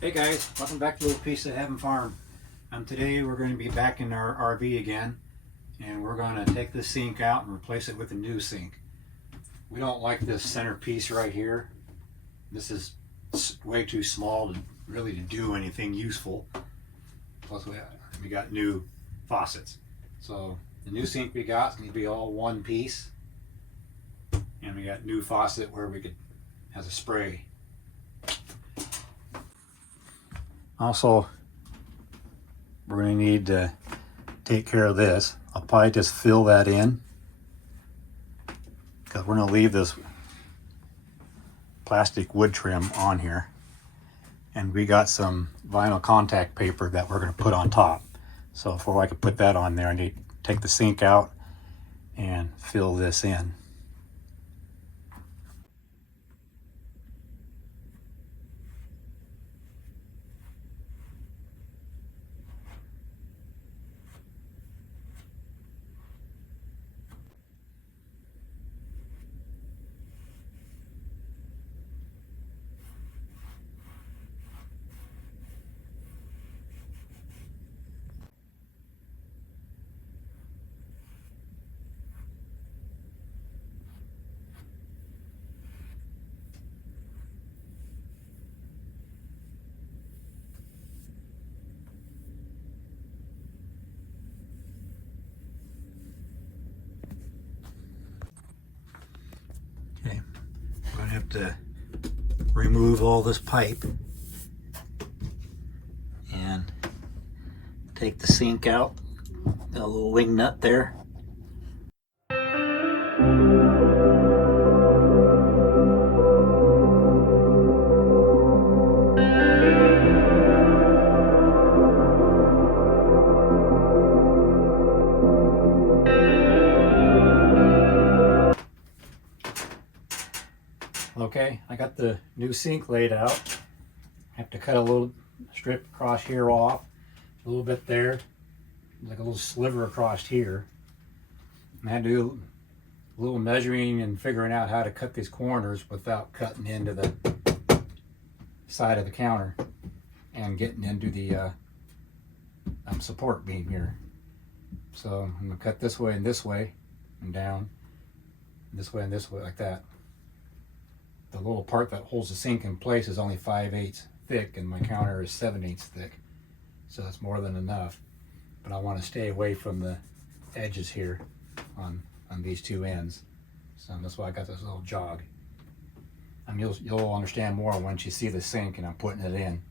Hey guys, welcome back to Little Piece of Heaven Farm. Today we're going to be back in our RV again, and we're going to take this sink out and replace it with a new sink. We don't like this center piece right here. This is way too small to really to do anything useful. Plus we got new faucets. So the new sink we got is going to be all one piece, and we got new faucet where we could has a spray. Also, we're going to need to take care of this. I'll probably just fill that in because we're going to leave this plastic wood trim on here. And we got some vinyl contact paper that we're going to put on top. So before I can put that on there, I need to take the sink out and fill this in. Okay, I'm going to have to remove all this pipe and take the sink out. Got a little wing nut there. Okay, I got the new sink laid out. I have to cut a little strip across here off, a little bit there, like a little sliver across here. I had to do a little measuring and figuring out how to cut these corners without cutting into the side of the counter and getting into the support beam here. So I'm gonna cut this way and down, this way and this way, like that. The little part that holds the sink in place is only 5/8 thick, and my counter is 7/8 thick, so that's more than enough. But I want to stay away from the edges here on these two ends, so that's why I got this little jog. I mean, you'll understand more once you see the sink and I'm putting it in.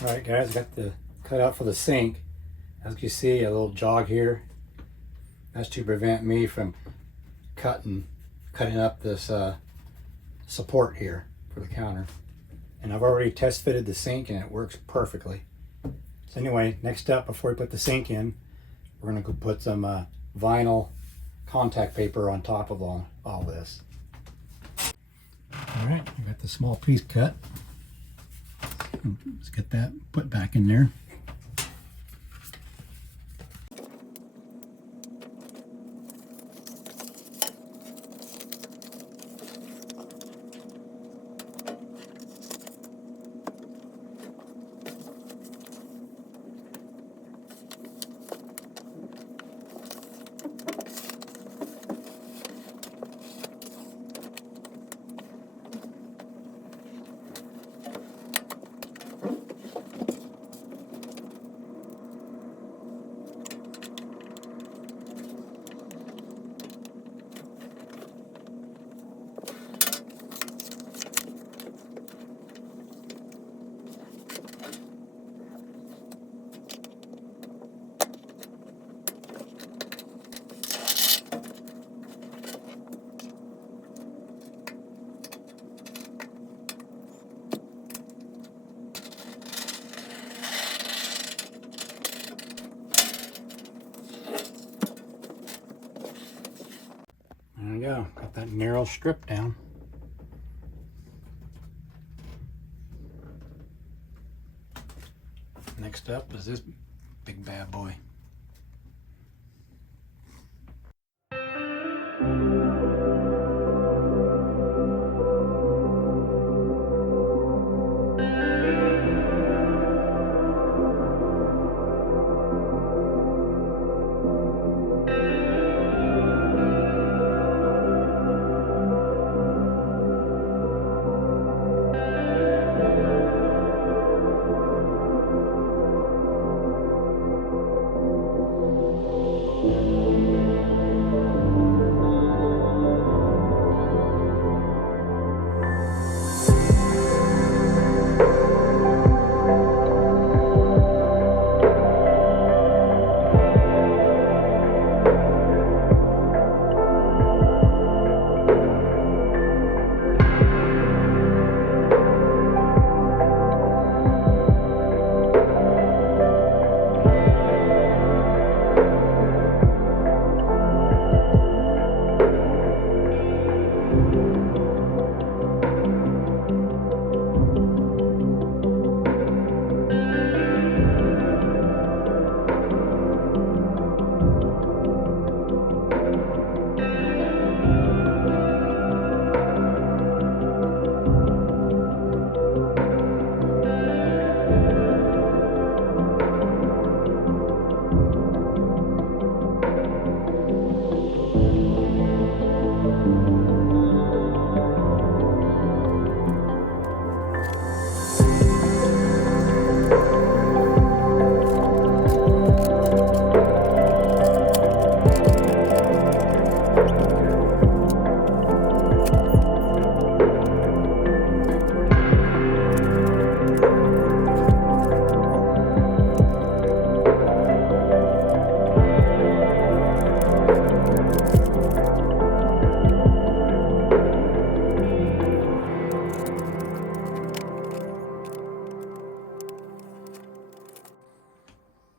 Alright guys, I got the cutout for the sink. As you see, a little jog here. That's to prevent me from cutting up this support here for the counter. And I've already test fitted the sink and it works perfectly. So anyway, next up before we put the sink in, we're going to put some vinyl contact paper on top of all this. Alright, I got the small piece cut. Let's get that put back in there. There we go. Got that narrow strip down. Next up is this big bad boy.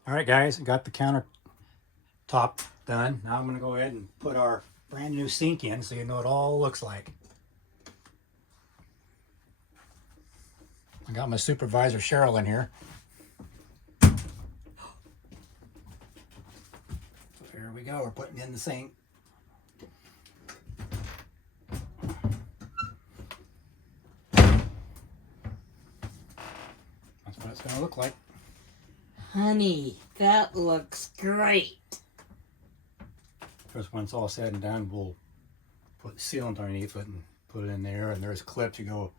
All right, guys, got the countertop done. Now I'm going to go ahead and put our brand new sink in so you know what it all looks like. I got my supervisor Cheryl in here. So here we go. We're putting in the sink. That's what it's going to look like. Honey, that looks great. Because when it's all said and done, we'll put the sealant underneath it and put it in there. And there's clips you go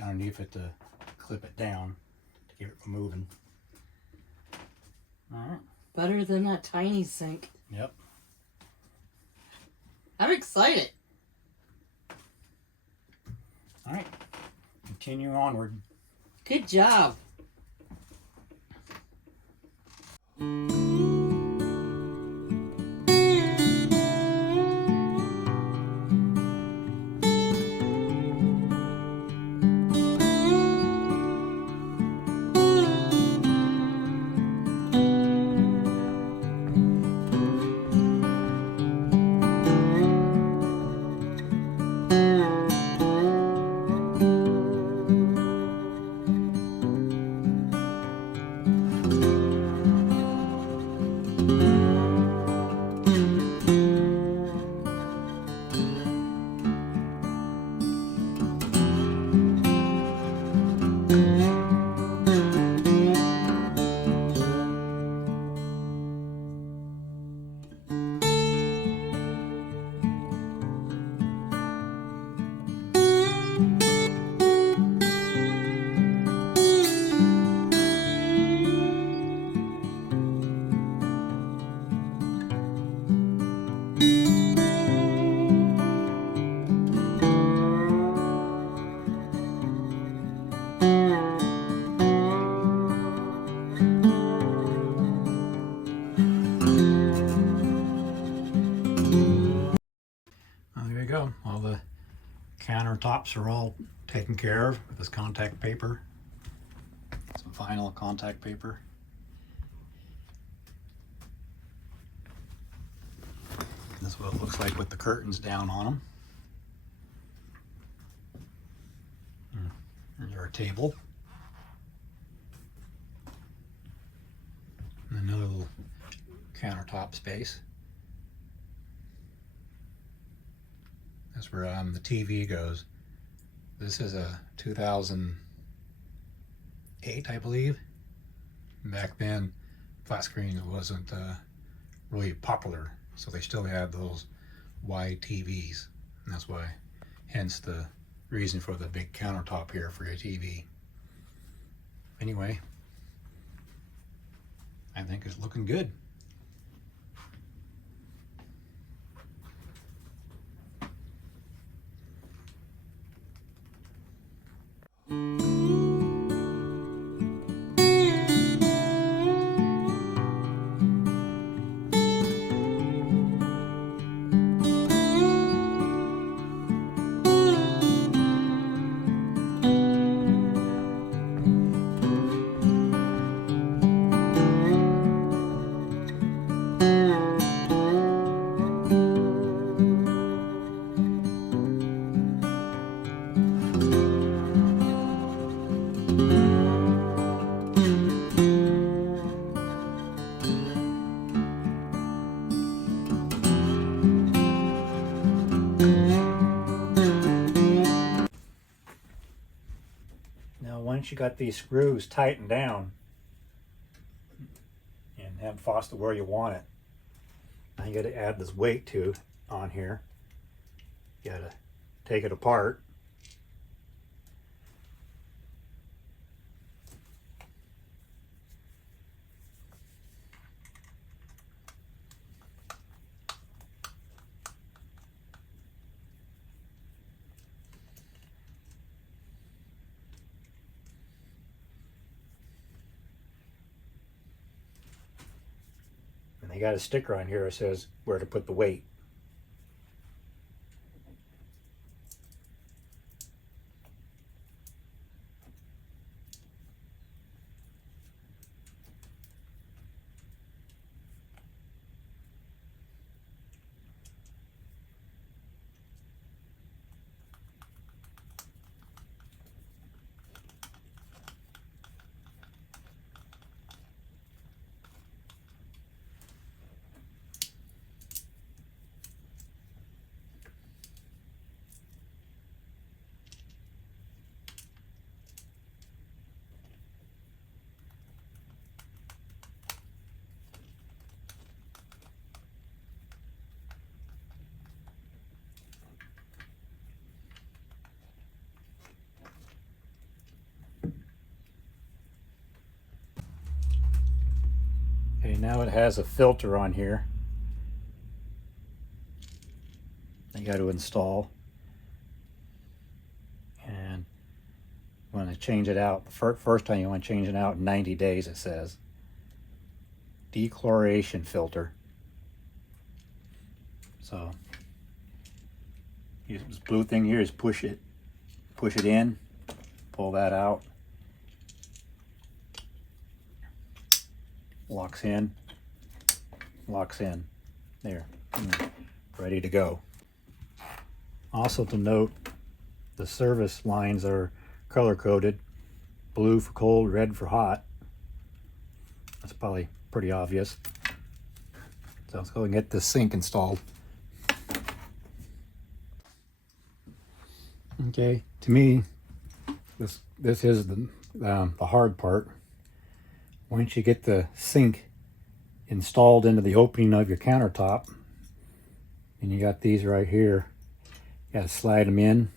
underneath it to clip it down to keep it from moving. All right. Better than that tiny sink. Yep. I'm excited. All right. Continue onward. Good job. There you go. All the countertops are all taken care of with this contact paper. Some vinyl contact paper. This is what it looks like with the curtains down on them. There's our table. And another little countertop space. That's where the TV goes. This is a 2008, I believe. Back then, flat screen wasn't really popular, so they still had those wide TVs, and that's why, hence the reason for the big countertop here for your TV. Anyway, I think it's looking good. Now once you got these screws tightened down and have faucet where you want it, now you got to add this weight to on here. You got to take it apart. And they got a sticker on here that says where to put the weight. Okay, now it has a filter on here. You got to install, and when I change it out, the first time you want to change it out in 90 days, it says dechloration filter. So this blue thing here is push it in, pull that out, locks in, there, ready to go. Also to note, the service lines are color coded, blue for cold, red for hot. That's probably pretty obvious. So let's go and get this sink installed. Okay, to me, this is the hard part. Once you get the sink installed into the opening of your countertop, and you got these right here, you got to slide them in.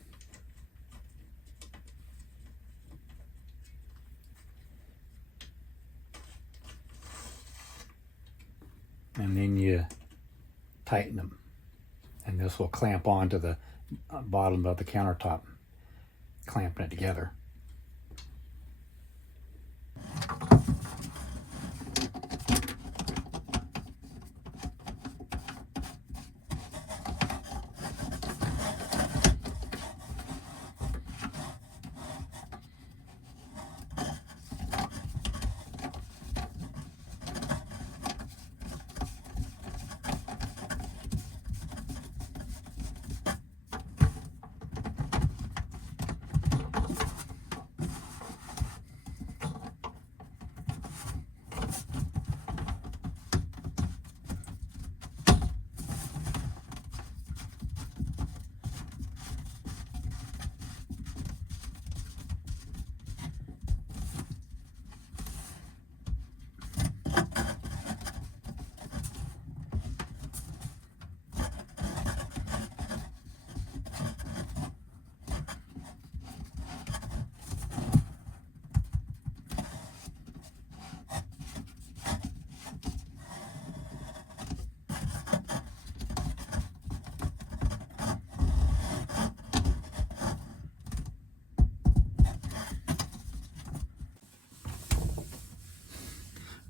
And then you tighten them, and this will clamp onto the bottom of the countertop, clamping it together.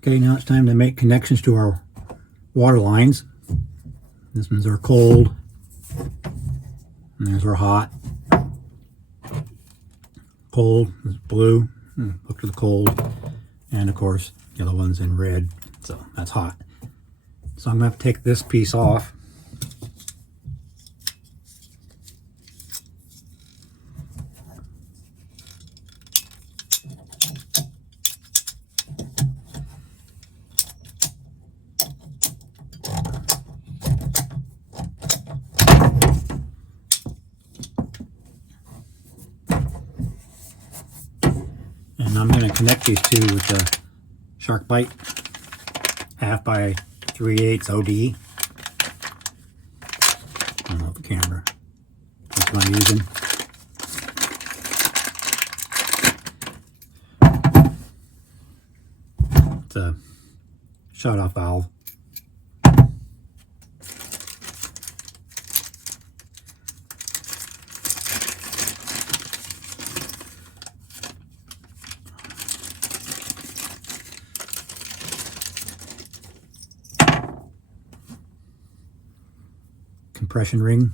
Okay, now it's time to make connections to our water lines. This one's our cold, and there's our hot. Cold is blue, hook to the cold, and of course the other one's in red, so that's hot. So I'm going to have to take this piece off. And I'm going to connect these two with the Shark Bite 1/2 by 3/8 OD. I don't know the camera. That's what I'm using. It's a shut-off valve. Compression ring.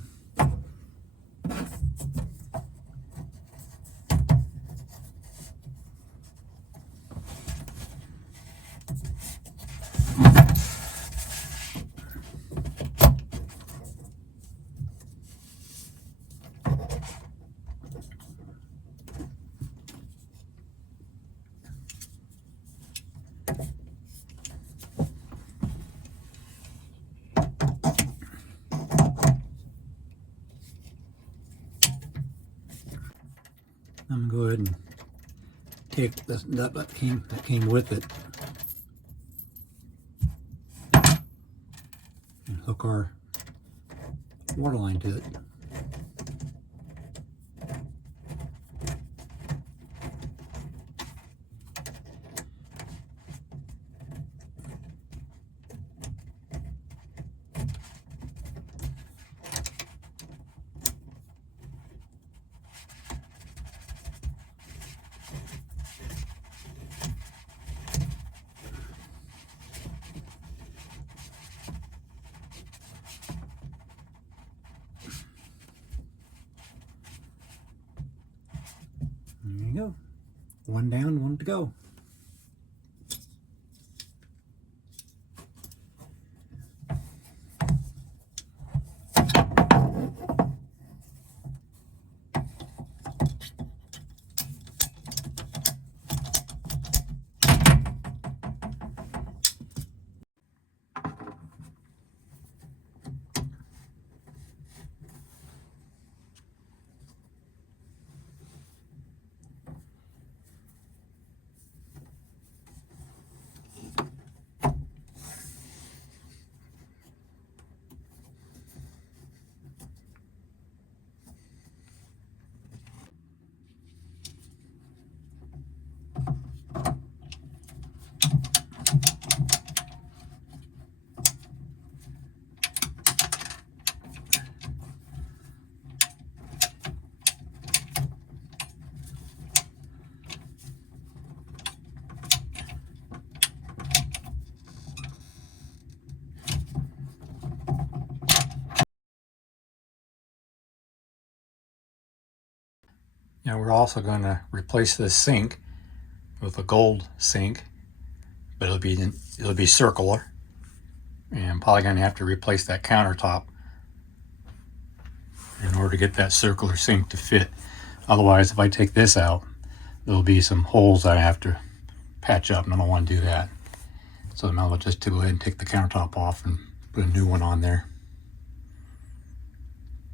I'm going to go ahead and take this nut that came with it and hook our water line to it. There you go. One down, one to go. Now we're also going to replace this sink with a gold sink, but it'll be circular, and I'm probably going to have to replace that countertop in order to get that circular sink to fit. Otherwise, if I take this out, there'll be some holes that I have to patch up, and I don't want to do that. So I might as well just go ahead and take the countertop off and put a new one on there.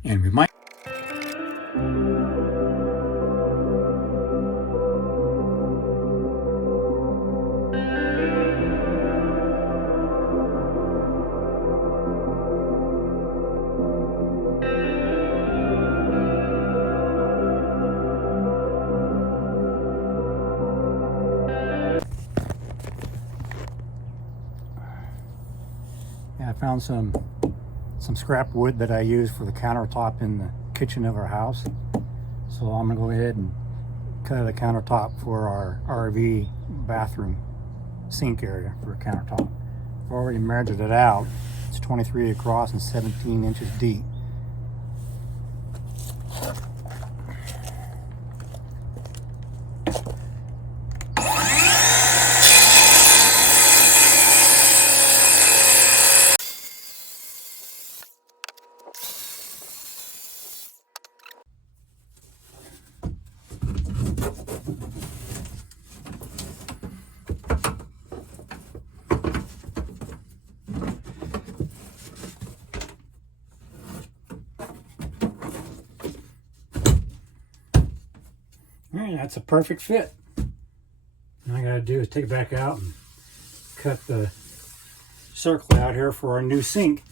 And we might I found some scrap wood that I use for the countertop in the kitchen of our house. So I'm gonna go ahead and cut the countertop for our RV bathroom. sink area for a countertop. I've already measured it out. It's 23 across and 17 inches deep. Alright, that's a perfect fit. All I gotta do is take it back out and cut the circle out here for our new sink.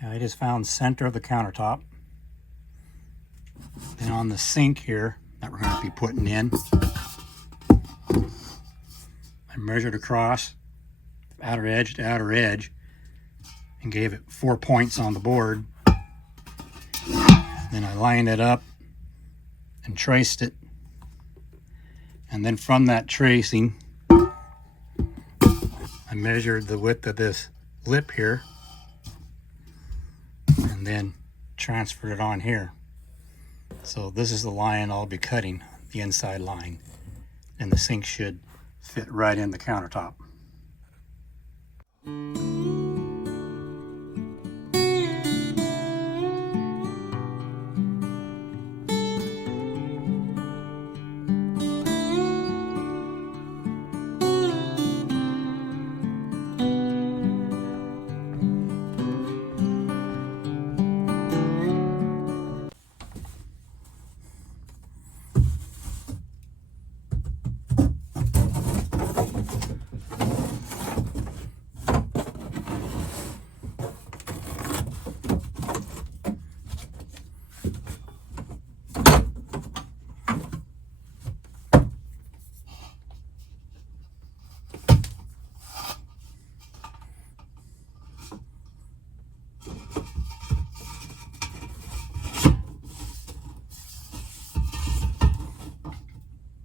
I just found center of the countertop. Then on the sink here that we're going to be putting in, I measured across outer edge to outer edge and gave it 4 points on the board. Then I lined it up and traced it, and then from that tracing I measured the width of this lip here and then transferred it on here. So this is the line I'll be cutting, the inside line, and the sink should fit right in the countertop.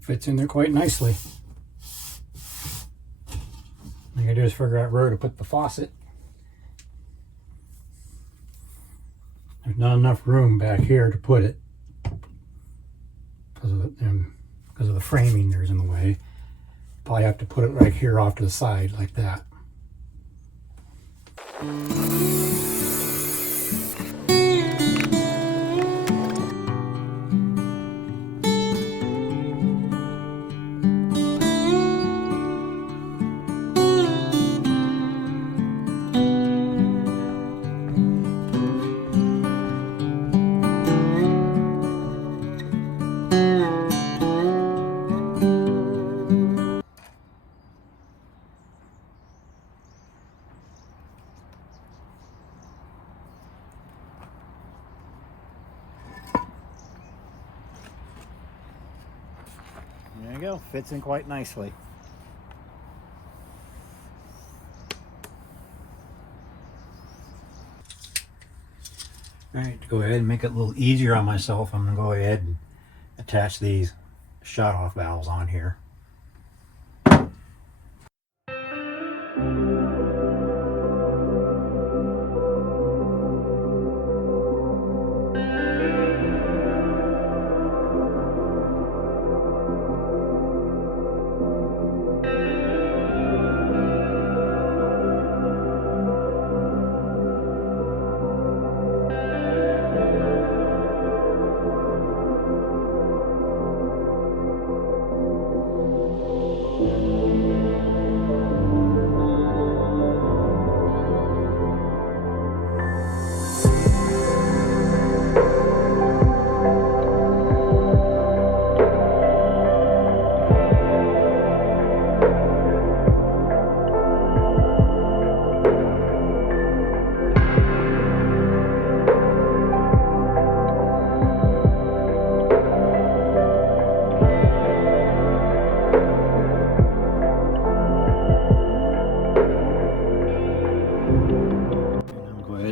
Fits in there quite nicely. All I gotta do is figure out where to put the faucet. There's not enough room back here to put it because of the framing there's in the way. Probably have to put it right here off to the side like that. There you go, fits in quite nicely. Alright, to go ahead and make it a little easier on myself, I'm going to go ahead and attach these shut-off valves on here.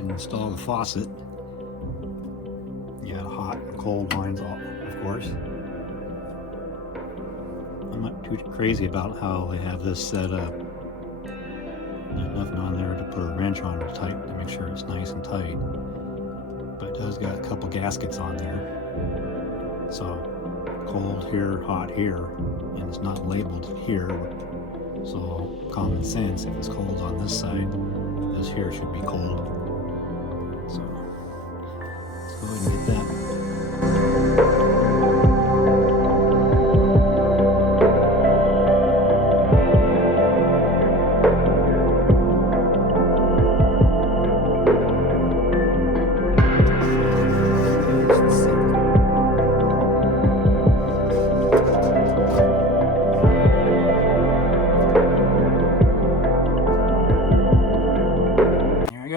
Install the faucet. You got hot and cold lines off, of course. I'm not too crazy about how they have this set up. There's nothing on there to put a wrench on to tighten to make sure it's nice and tight. But it does got a couple gaskets on there. So cold here, hot here, and it's not labeled here. So common sense, if it's cold on this side, this here should be cold. So let's go ahead and get that.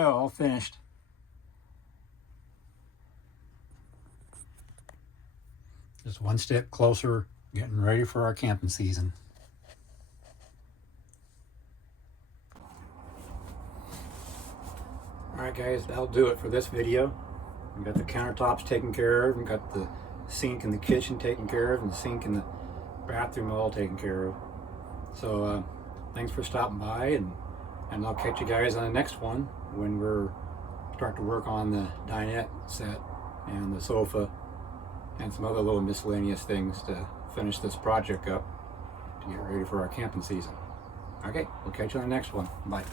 All finished. Just one step closer, getting ready for our camping season. Alright guys, that'll do it for this video. We got the countertops taken care of, we got the sink in the kitchen taken care of, and the sink in the bathroom all taken care of. So thanks for stopping by, and I'll catch you guys on the next one when we're start to work on the dinette set and the sofa and some other little miscellaneous things to finish this project up to get ready for our camping season. Okay, we'll catch you on the next one. Bye.